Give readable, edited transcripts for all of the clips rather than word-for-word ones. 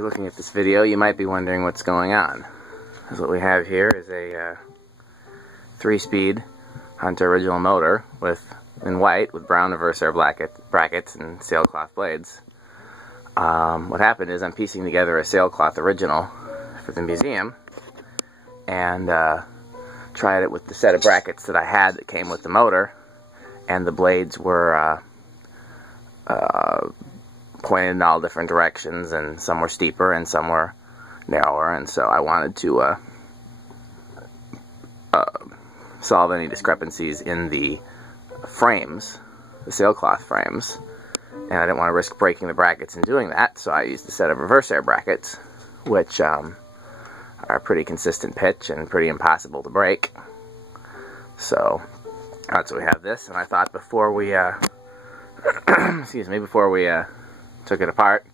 you're looking at this video, you might be wondering what's going on. Because what we have here is a 3-speed Hunter original motor in white with brown Reversair brackets and sailcloth blades. What happened is I'm piecing together a sailcloth original for the museum, and tried it with the set of brackets that I had that came with the motor, and the blades were pointed in all different directions, and some were steeper and some were narrower, and so I wanted to solve any discrepancies in the frames, the sailcloth frames, and I didn't want to risk breaking the brackets in doing that, so I used a set of Reversair brackets, which are a pretty consistent pitch and pretty impossible to break. So that's what we have this, and I thought before we excuse me, before we took it apart,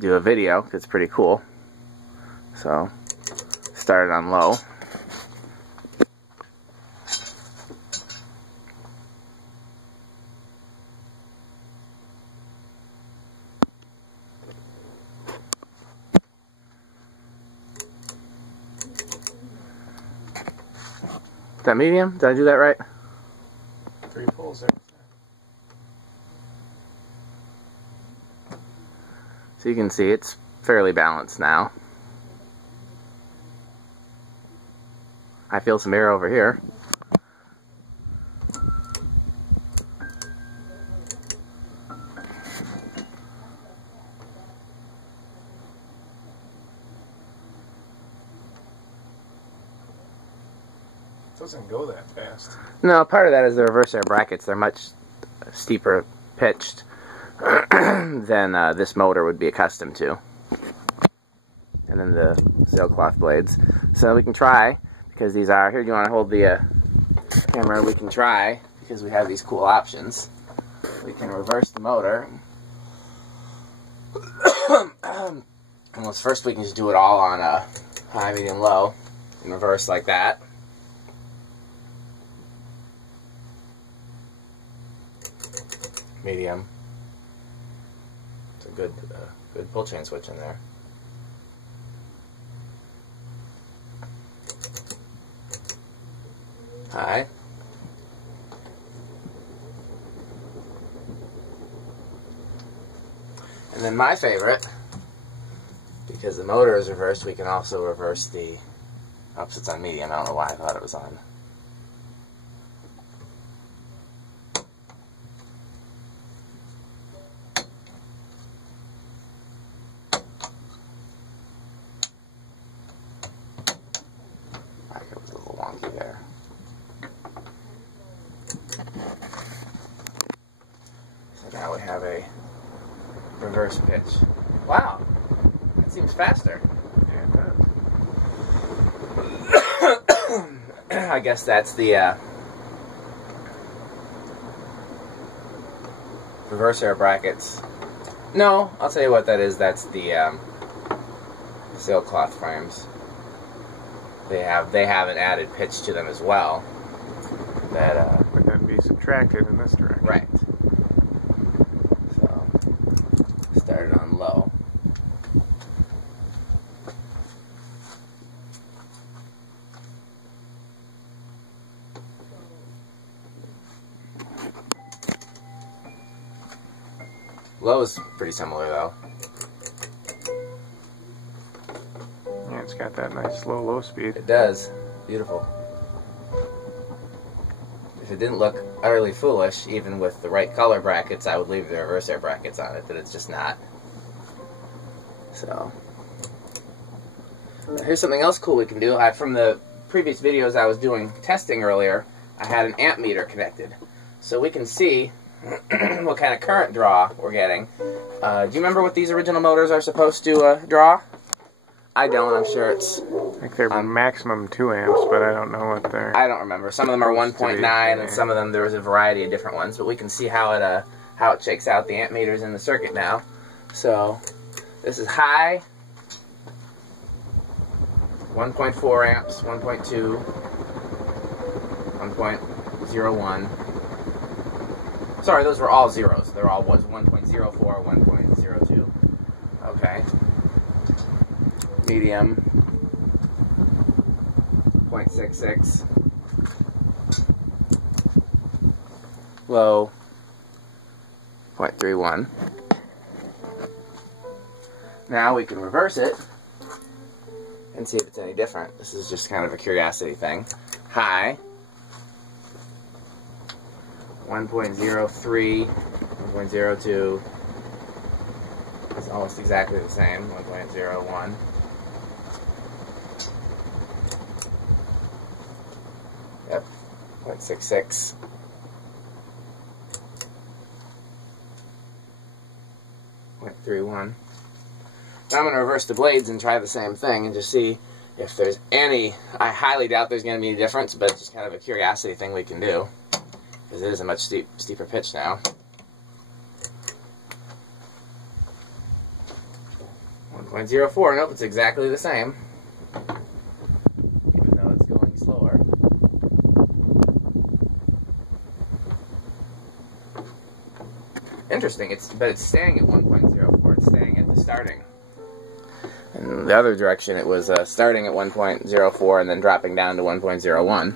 do a video, because it's pretty cool. So started on low. Is that medium? Did I do that right? 3 pulls there. So you can see it's fairly balanced now. I feel some air over here. Doesn't go that fast. No, part of that is the Reversair brackets. They're much steeper pitched than this motor would be accustomed to. And then the sailcloth blades. So we can try, because these are, here, do you want to hold the camera? We can try, because we have these cool options. We can reverse the motor. And first we can just do it all on a high, medium, low, in reverse like that. Medium. It's a good pull chain switch in there. High. And then my favorite, because the motor is reversed, we can also reverse the opposites on medium. I don't know why I thought it was on. It was a little wonky there. So now we have a reverse pitch. Wow, that seems faster. Yeah, it does. I guess that's the Reversair brackets. No, I'll tell you what that is. That's the sailcloth frames. They have an added pitch to them as well. That would then be subtracted in this direction. Right. So started on low. Low is pretty similar though. Yeah, it's got that nice low speed. It does. Beautiful. If it didn't look utterly foolish, even with the right color brackets, I would leave the Reversair brackets on it, but it's just not. So, here's something else cool we can do. From the previous videos I was doing testing earlier, I had an amp meter connected. So we can see what kind of current draw we're getting. Do you remember what these original motors are supposed to draw? I don't. I'm sure it's... I think they're maximum 2 amps, but I don't know what they're... I don't remember. Some of them are 1.9, and some of them there was a variety of different ones. But we can see how it shakes out. The amp meter's in the circuit now. So this is high, 1.4 amps, 1.2, 1.01. Sorry, those were all zeros. They're all was 1.04, 1.02. Okay. medium, 0.66, low, 0.31. Now we can reverse it and see if it's any different. This is just kind of a curiosity thing. High, 1.03, 1.02. It's almost exactly the same, 1.01. Yep, 0.66. 0.31. Now I'm going to reverse the blades and try the same thing and just see if there's any. I highly doubt there's going to be any difference, but it's just kind of a curiosity thing we can do, because it is a much steeper pitch now. 1.04. Nope, it's exactly the same, even though it's going slower. Interesting. But it's staying at 1.04. It's staying at the starting. In the other direction, it was starting at 1.04 and then dropping down to 1.01.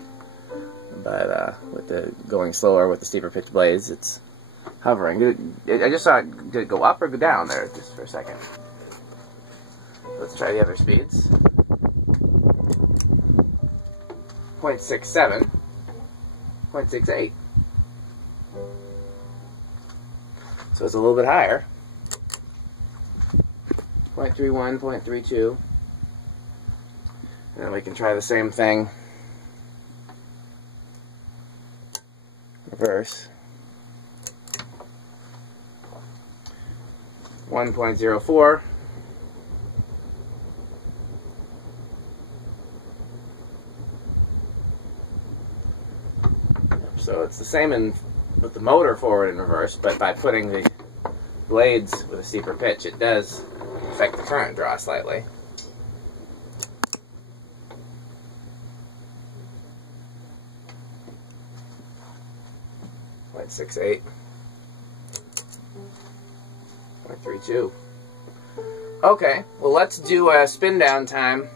But with the going slower with the steeper pitch blades, it's hovering. I just saw it. Did it go up or go down there just for a second? Let's try the other speeds. 0.67, 0.68. So it's a little bit higher. 0.31, 0.32. And then we can try the same thing. Reverse. 1.04. So it's the same with the motor forward and reverse, but by putting the blades with a steeper pitch, it does affect the current draw slightly. .68, 0.32. Okay, well let's do a spin down time.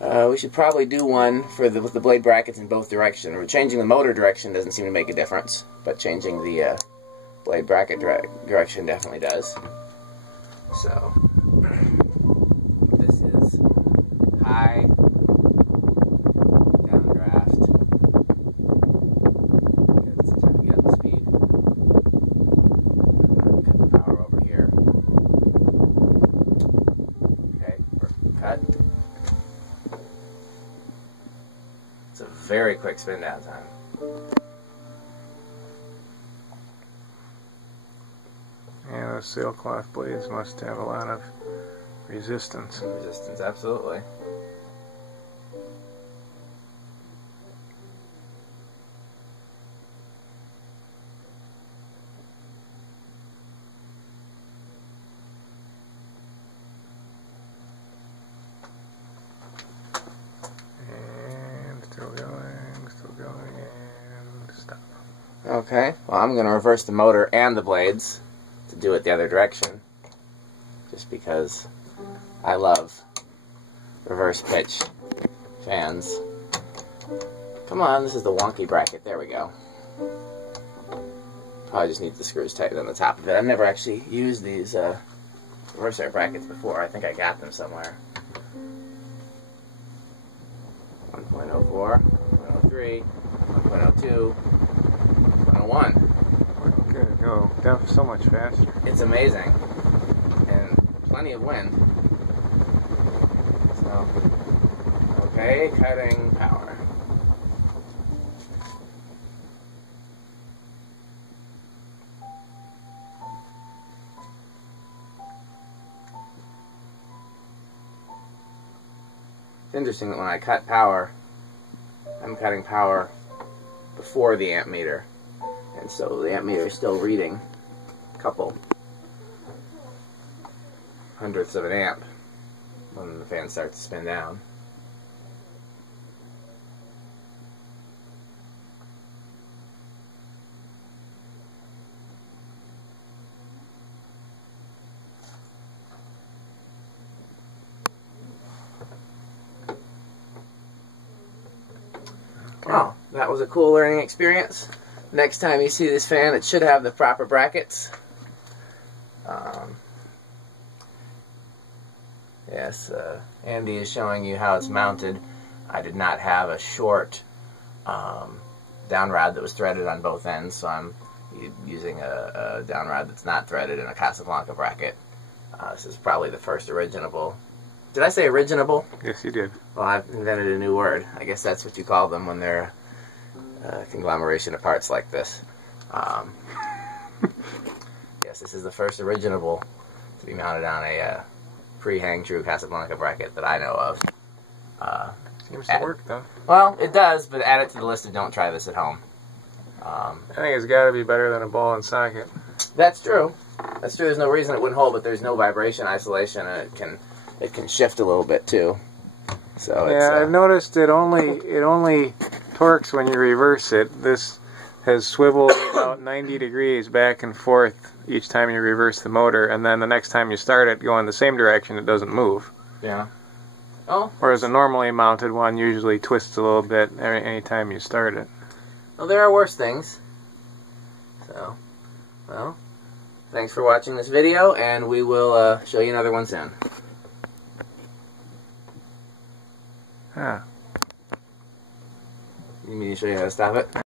We should probably do one with the blade brackets in both directions. Changing the motor direction doesn't seem to make a difference, but changing the blade bracket direction definitely does. So, this is high, downdraft. Let's get up the speed. Cut the power over here. Okay, cut. It's a very quick spin down time. Yeah, those sailcloth blades must have a lot of resistance. Resistance, absolutely. Still going, and stop. Okay, well I'm going to reverse the motor and the blades to do it the other direction, just because I love reverse pitch fans. Come on, this is the wonky bracket. There we go. Probably just need the screws tightened on the top of it. I've never actually used these Reversair brackets before. I think I got them somewhere. 1.04, 1.03, 1.02, 1.01. Good go. Down so much faster. It's amazing. And plenty of wind. So, okay, cutting power. It's interesting that when I cut power, I'm cutting power before the amp meter. And so the amp meter is still reading a couple hundredths of an amp when the fan starts to spin down. Wow, that was a cool learning experience. Next time you see this fan, it should have the proper brackets. Yes, Andy is showing you how it's mounted. I did not have a short down rod that was threaded on both ends, so I'm using a down rod that's not threaded in a Casablanca bracket. This is probably the first originable. Did I say originable? Yes, you did. Well, I've invented a new word. I guess that's what you call them when they're a conglomeration of parts like this. Yes, this is the first originable to be mounted on a pre-hang-true Casablanca bracket that I know of. Seems to work, though. Well, it does, but add it to the list of don't try this at home. I think it's got to be better than a ball and socket. That's true. That's true. There's no reason it wouldn't hold, but there's no vibration isolation, and it can shift a little bit too. So yeah, I've noticed it only torques when you reverse it. This has swiveled about 90 degrees back and forth each time you reverse the motor, and then the next time you start it, go in the same direction, it doesn't move. Yeah. Oh. Whereas a normally mounted one usually twists a little bit any time you start it. Well, there are worse things. So, well, thanks for watching this video, and we will show you another one soon. Huh. You mean to show you how to stop it?